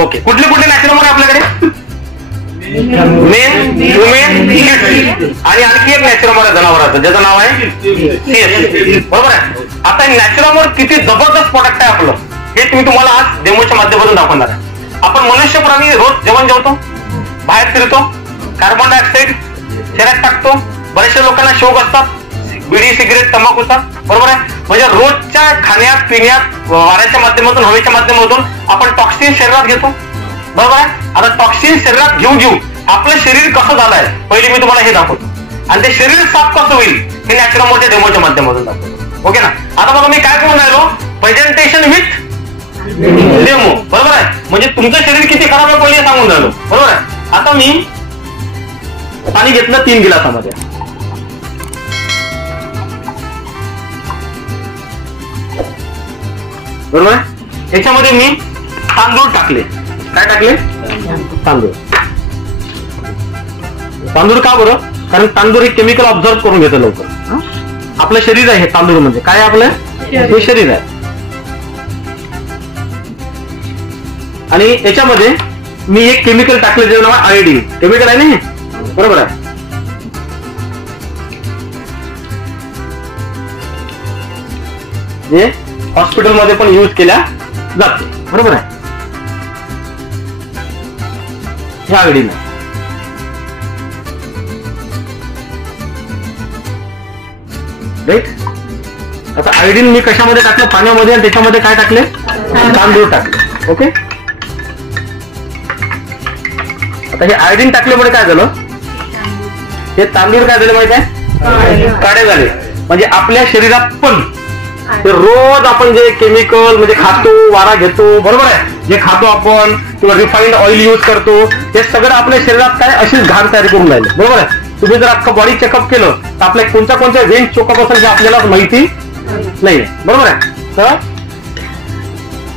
Okay, कुठले कुठले नॅचरोमर आहे आपल्याकडे? मेन, वुमेन, किड्स आणि आणखी एक नॅचरोमर आहे जनावरांचं ज्याचं नाव आहे CHC. बरोबर आहे. आता नॅचरोमर किती जबरदस्त प्रोडक्ट आहे आपलं हे मी तुम्हाला आज डेमोच्या माध्यमातून दाखवणार आहे. आपण मनुष्य प्राणी रोज जेवण जेवतो, बाहेर फिरतो, कार्बन डायऑक्साईड शरीरात टाकतो. बऱ्याचशा लोकांना शौक असतात बिडी, सिगरेट, तंबाखूचा. बरोबर आहे. म्हणजे रोजच्या खाण्यात पिण्यात वाऱ्याच्या माध्यमातून, हवेच्या माध्यमातून आपण टॉक्सिन शरीरात घेतो. बरोबर आहे. आता टॉक्सिन शरीरात घेऊ घेऊ आपलं शरीर कसं झालंय पहिले मी तुम्हाला हे दाखवतो आणि ते शरीर साफ कसं होईल हे नॅचरोमरच्या डेमोच्या माध्यमातून दाखवतो. ओके ना. आता बघा मी काय करून राहिलो, प्रेझेंटेशन विथ डेमो. बरोबर आहे. म्हणजे तुमचं शरीर किती खराब आहे पहिले सांगून राहिलो. बरोबर आहे. आता मी पाणी घेतलं 3 गिलासामध्ये. बरोबर आहे. याच्यामध्ये मी तांदूळ टाकले. काय टाकले? तांदूळ. तांदूळ का बरं? कारण तांदूळ हे केमिकल ऑब्झर्व करून घेतं लवकर. आपलं शरीर आहे हे तांदूळ म्हणजे काय आपलं हे शरीर आहे. आणि याच्यामध्ये मी एक केमिकल टाकलं ज्याचं नाव आयोडीन. केमिकल आहे ना हे. बरोबर आहे. हे हॉस्पिटलमध्ये पण यूज केल्या जाते. बरोबर आहे. हे आयोडीन आहे. राईट. आता आयोडीन मी कशामध्ये टाकलं? पाण्यामध्ये. आणि त्याच्यामध्ये काय टाकले? तांदूळ टाकले. ओके. आता हे आयोडीन टाकल्यामुळे काय झालं? हे तांदूळ काय झाले माहिती आहे? काळे झाले. म्हणजे आपल्या शरीरात पण रोज आपण जे केमिकल म्हणजे खातो, वारा घेतो, बरोबर आहे, जे खातो आपण किंवा रिफाईंड ऑइल यूज करतो हे सगळं आपल्या शरीरात काय अशीच घाण तयार करून राहिले. बरोबर आहे. तुम्ही जर अख्खं बॉडी चेकअप केलं तर आपल्या कोणत्या वेन चोकअप असेल हे आपल्याला माहिती नाही. बरोबर आहे. तर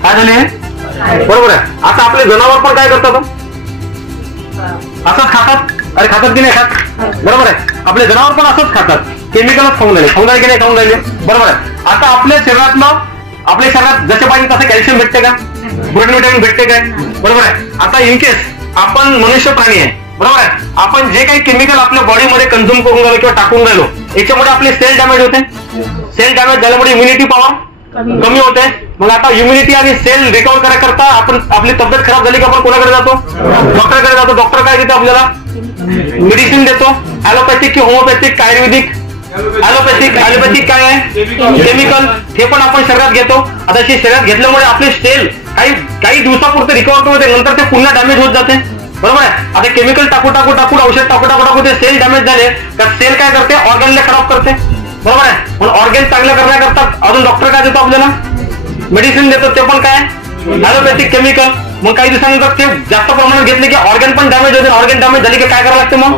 काय झाले? बरोबर आहे. आता आपले जनावर पण काय करतात? असंच खातात. अरे खातात की नाही खात? बरोबर आहे. आपले जनावर पण असंच खातात. केमिकलच खाऊन राहिले. खाऊन राहिले की नाही खाऊन राहिले? बरोबर आहे. आता आपल्या शरीरात जसे पाहिजे तसं कॅल्शियम भेटते का? प्रोटीन विटॅमिन भेटते काय? बरोबर आहे. आता इन केस आपण मनुष्य प्राणी आहे. बरोबर आहे. आपण जे काही केमिकल आपल्या बॉडीमध्ये कंझ्युम करून राहिलो किंवा टाकून राहिलो याच्यामुळे आपले सेल डॅमेज होते. सेल डॅमेज झाल्यामुळे इम्युनिटी पॉवर कमी होते. मग आता इम्युनिटी आणि सेल रिकव्हर करायकरता आपण आपली तब्येत खराब झाली की आपण कोणाकडे जातो? डॉक्टरकडे जातो. डॉक्टर काय देतो आपल्याला? मेडिसिन देतो. ॲलोपॅथिक की होमिओपॅथिक, आयुर्वेदिक? ॲलोपॅथिक काय आहे? केमिकल. हे पण आपण शरीरात घेतो. आता हे शरीरात घेतल्यामुळे आपले सेल काही दिवसापुरते रिकव्हर होते, नंतर ते पुन्हा डॅमेज होत जाते. बरोबर आहे. आता केमिकल टाकू औषध टाकू ते सेल डॅमेज झाले तर सेल काय करते? ऑर्गनला खराब करते. बरोबर आहे. पण ऑर्गन चांगलं करण्याकरता अजून डॉक्टर काय देतो आपल्याला? मेडिसिन देतो. ते पण काय? Allopathic chemical. मग काही दिवसानंतर ते जास्त प्रमाणात घेतले की ऑर्गन पण डॅमेज होते. ऑर्गन डॅमेज झाले की काय करावं लागते मग?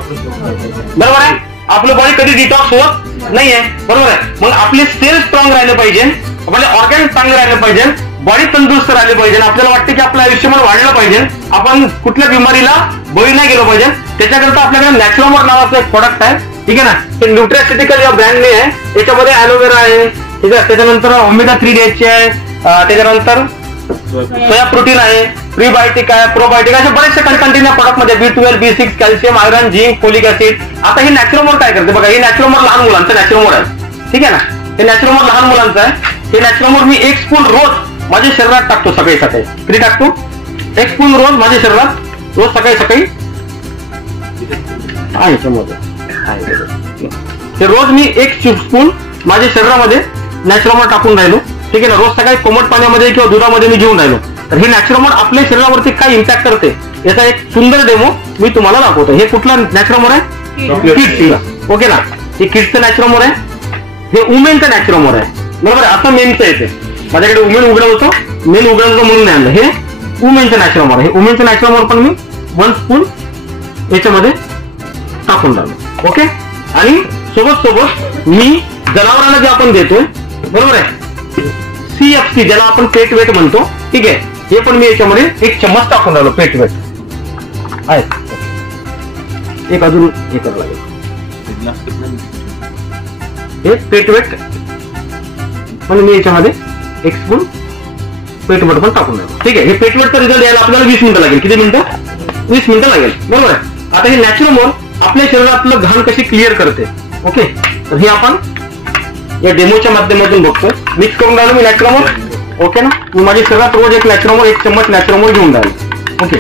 बरोबर आहे. आपलं बॉडी कधी डिटॉक्स होत नाहीये. बरोबर आहे. मग आपले सेल स्ट्रॉंग राहिले पाहिजे, आपले ऑर्गन चांगले राहिले पाहिजे, बॉडी तंदुरुस्त राहिली पाहिजे. आपल्याला वाटतं की आपलं आयुष्यमान वाढलं पाहिजे, आपण कुठल्या बिमारीला बळी नाही गेलो पाहिजे. त्याच्याकरता आपल्याकडे नॅचरोमर नावाचं एक प्रोडक्ट आहे. ठीक आहे ना. हे न्यूट्रास्युटिकल या ब्रँडने आहे. याच्यामध्ये ॲलोवेरा आहे. ठीक आहे. त्याच्यानंतर ओमेगा 3 द्यायची आहे. त्याच्यानंतर सोया प्रोटीन आहे, प्रीबायोटिक आहे, प्रोबायोटिक असे बरेचसे कंटेंट या प्रोडक्ट मध्ये B12, B6, calcium, iron, zinc, folic acid. आता हे नॅचरोमर काय करते बघा. हे नॅचरोमर लहान मुलांचं नॅचरोमर आहे. ठीक आहे ना. हे नॅचरोमर लहान मुलांचं आहे. हे नॅचरोमर मी 1 स्पून रोज माझ्या शरीरात टाकतो. सकाळी किती टाकतो? 1 स्पून रोज माझ्या शरीरात रोज सकाळी हे रोज मी 1 स्पून माझ्या शरीरामध्ये नॅचरोमर टाकून राहिलो. ठीक आहे ना. रोज सकाळी कोमट पाण्यामध्ये किंवा दुधामध्ये मी घेऊन राहिलो. तर हे नॅचरोमर आपल्या शरीरावरती काय इम्पॅक्ट करते याचा एक सुंदर डेमो मी तुम्हाला दाखवतो. हे कुठला नॅचरोमर आहे? किड्स. ओके ना. हे किड्सचं नॅचरोमर आहे. हे वुमेनचं नॅचरोमर आहे. बरोबर आहे. असं मेनचं येते. माझ्याकडे वुमेन उघडं होतं, मेन उघडं होतं म्हणून नाही आणलं. हे वुमेनचं नॅचरोमर आहे. हे वुमेनचं नॅचरोमर पण मी 1 स्पून याच्यामध्ये टाकून राहिलो. ओके. आणि सोबत मी जनावरांना जे आपण देतोय, बरोबर आहे, CFC ज्याला आपण पेट वेट म्हणतो. ठीक आहे. हे पण मी याच्यामध्ये 1 चम्मच टाकून राहिलो. पेट वेट आहे. एक अजून हे करावं लागेल. हे पेट वेट पण मी याच्यामध्ये 1 स्पून पेटवट पण टाकून द्यायचं. ठीक आहे. हे पेटवटचा रिझल्ट यायला आपल्याला 20 मिनिटं लागेल. किती मिनिटं? 20 मिनिटं लागेल. बरोबर आहे. आता हे नॅचरोमोर आपल्या शरीरातलं घाण कशी क्लिअर करते. ओके, तर हे आपण या डेमोच्या माध्यमातून बघतो. मिक्स करून राहिलो मी नॅचरोमोर. ओके ना, मी माझ्या शरीरात रोज एक नॅचरोमोर, 1 चम्मच नॅचरोमोर घेऊन राहिलो. ओके,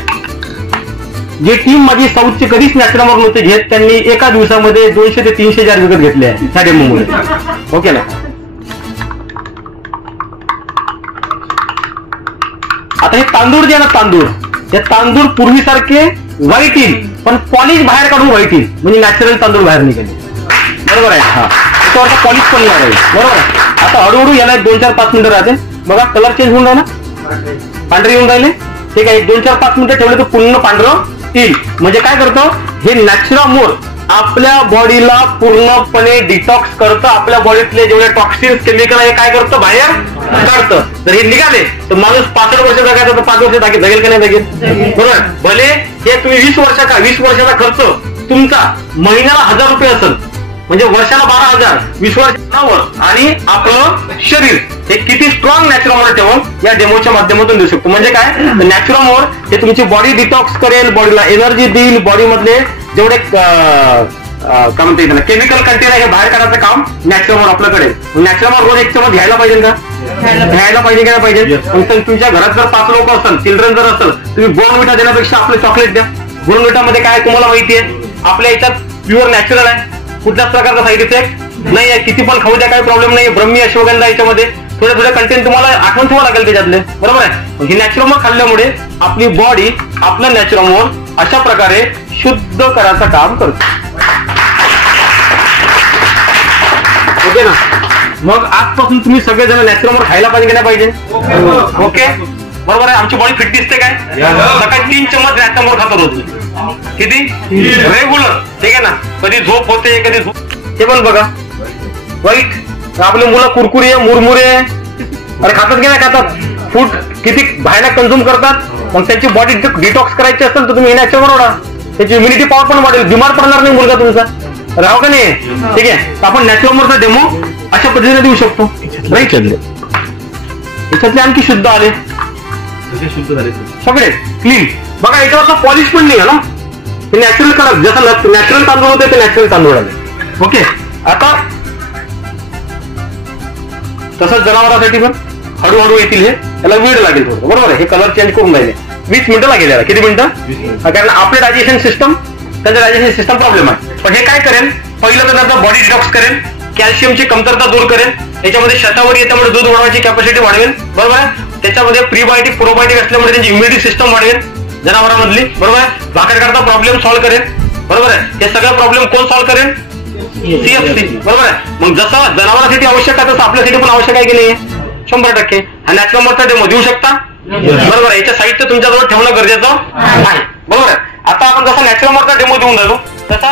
जे टीम माझी साऊथची कधीच नॅचरोमोर नव्हते घेत, त्यांनी एका दिवसामध्ये 200 ते 300 जार विकत घेतले आहे ह्या डेमोमध्ये. ओके ना. आता हे तांदूळ जे आहे ना, तांदूळ, हे तांदूळ पूर्वीसारखे व्हाईट येईल, पण पॉलिश बाहेर काढून व्हाईट येईल, म्हणजे नॅचरल तांदूळ बाहेर निघेल. बरोबर आहे. हा, त्याच्यावरचा पॉलिश पण नाही राहील. बरोबर आहे. आता हळूहळू याला 2, 4, 5 मिनिटं राहते. बघा कलर चेंज होऊन राहिला, पांढरे येऊन राहिले. ठीक आहे. 2, 4, 5 मिनिटं ठेवले तर पूर्ण पांढरं येईल. म्हणजे काय करतो हे नॅचरोमोर, आपल्या बॉडीला पूर्णपणे डिटॉक्स करतं. आपल्या बॉडीतले जेवढे टॉक्सिन्स, केमिकल आहे काय करतं, बाहेर काढतं. जर हे निघाले तर माणूस 65 वर्ष जगायचा तर 5 वर्ष जगेल का नाही जगेल. बरोबर. भले हे तुम्ही 20 वर्षाचा खर्च तुमचा महिन्याला 1000 रुपये असेल, म्हणजे वर्षाला 12,000, 20 वर्षावर, आणि आपलं शरीर हे किती स्ट्रॉंग नॅचरोमोर ठेवून या डेमोच्या माध्यमातून देऊ शकतो. म्हणजे काय, नॅचरोमोर हे तुमची बॉडी डिटॉक्स करेल, बॉडीला एनर्जी देईल, बॉडी मधले जेवढे काय म्हणते केमिकल कंटेन आहे हे बाहेर काढायचं काम नॅचरोमोर आपल्याकडे. नॅचरोमोर रोज 1 चमच घ्यायला पाहिजे का, घ्यायला पाहिजे का नाही पाहिजे. पण तुमच्या घरात जर 5 लोक असेल, चिल्ड्रन जर असेल, तुम्ही बोर्नव्हिटा देण्यापेक्षा आपलं चॉकलेट द्या. बोर्नव्हिटा मध्ये काय तुम्हाला माहिती आहे, आपल्या याच्यात प्युअर नॅचरल आहे, कुठल्याच प्रकारचा साईड इफेक्ट नाही आहे. किती पण खाऊ द्या, काही प्रॉब्लेम नाही. ब्रह्मी अश्वगंधा याच्यामध्ये थोडे कंटेंट तुम्हाला आठवण ठेवावं लागेल त्याच्यातले. बरोबर आहे. हे नॅचरोमोर खाल्ल्यामुळे आपली बॉडी आपलं नॅचरोमोर अशा प्रकारे शुद्ध करायचं काम करते. ओके ना. मग आजपासून तुम्ही सगळेजण नॅचरोमोर खायला पाहिजे की नाही पाहिजे. ओके, बरोबर आहे. आमची बॉडी फिट दिसते काय, सकाळी 3 चम्मच नॅचरोमोर खातो रोज. किती रेग्युलर. ठीक आहे ना. कधी झोप होते, कधी झोप. हे पण बघा वाईट, आपले मुलं कुरकुरे, मुरमुरे अरे खातात की नाही खातात. फूड किती भयानक कन्झ्युम करतात. मग त्यांची बॉडी डिटॉक्स करायची असेल तर तुम्ही नॅचरोमोर वाढा, त्याची इम्युनिटी पॉवर पण वाढेल, बिमार पडणार नाही मुलगा तुमचा. राव का नाही. ठीक आहे. आपण नॅचरोमोरचा डेमो अशा पद्धतीने देऊ शकतो. राईट. याच्यातले आणखी शुद्ध आले, सगळे क्लीन. बघा याच्यावरचा पॉलिश पण नाही आहे ना. हे नॅचरल कलर, जसं नॅचरल तांदूळ होते ते नॅचरल तांदूळ आले. ओके. आता तसंच जनावरांसाठी पण हळूहळू येतील. हे याला वेळ लागेल थोडं. बरोबर आहे. हे कलर चेंज करून राहिले. 20 मिनिटं लागेल याला. किती मिनिटं. कारण आपले डायजेशन सिस्टम, त्यांचं डायजेशन सिस्टम प्रॉब्लेम आहे. पण हे काय करेल, पहिलं तर त्याचा बॉडी डिटॉक्स करेल, कॅल्शियमची कमतरता दूर करेल, त्याच्यामध्ये शतावरी येत्यामुळे दूध वाढवायची कॅपॅसिटी वाढवेल. बरोबर आहे. त्याच्यामध्ये प्रीबायोटिक प्रोबायोटिक असल्यामुळे त्यांची इम्युनिटी सिस्टम वाढवेल जनावरांमधली. बरोबर आहे. भाकर काढता प्रॉब्लेम सॉल्व्ह करेल. बरोबर आहे. हे सगळं प्रॉब्लेम कोण सॉल्व्ह करेल, CFC. बरोबर आहे. मग जसं जनावरांसाठी आवश्यक आहे तसं आपल्यासाठी पण आवश्यक आहे की नाही, 100%. हा नॅचरोमोरचा डेमो देऊ शकता. बरोबर आहे. याच्या साहित्य तुमच्याजवळ ठेवणं गरजेचं आहे. बरोबर आहे. आता आपण जसा नॅचरोमोरचा डेमो देऊन राहिलो तसा